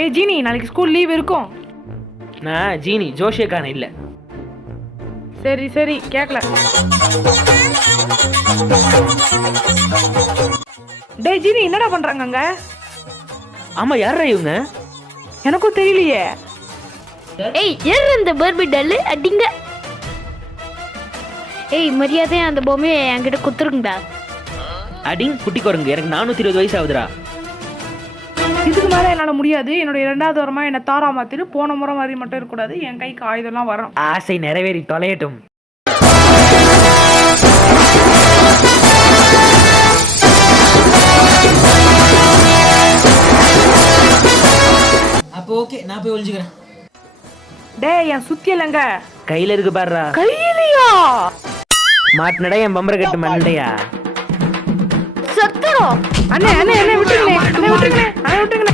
ஏய் ஜீனி, நாளைக்கு ஸ்கூல் லீவ் இருக்கும். நான் ஜீனி ஜோஷியக்கான இல்லை. சரி சரி, கேட்கல. டேய் ஜீனி, என்னடா பண்றாங்க அங்க? ஆமா, யாரா இவங்க? எனக்கும் தெரியலையே. ஏய், யார் அந்த பார்பி டால்? அடிங்க. ஏய், மரியாதையா அந்த பொம்மையை என்கிட்ட குத்துருங்கடா. அடிங் குட்டி குரங்கு, எனக்கு 420 வயசு ஆகுதுடா. இதுக்கு மேல என்னால முடியாது. என்னுடைய 2வது வாரமா என்ன தாரா மாத்திரு. போன முறை மாதிரி மட்டும் இருக்கக்கூடாது. என் கைக்கு ஆயுதம்லாம் வரும். ஆசை நிறைவேறி தொலையட்டும். அப்போ ஓகே, நான் போய் ஒளிஞ்சுக்கிறேன். டேய், என் சுத்தியலங்க கையில இருக்கு பாருடா. கையிலையா? மாட்டினடா என் பம்பர கட்டு மண்டையா. சத்தரம். அண்ணே அண்ணே, என்ன விட்டுருங்களே, விட்டுருங்களே, விட்டுருங்களே.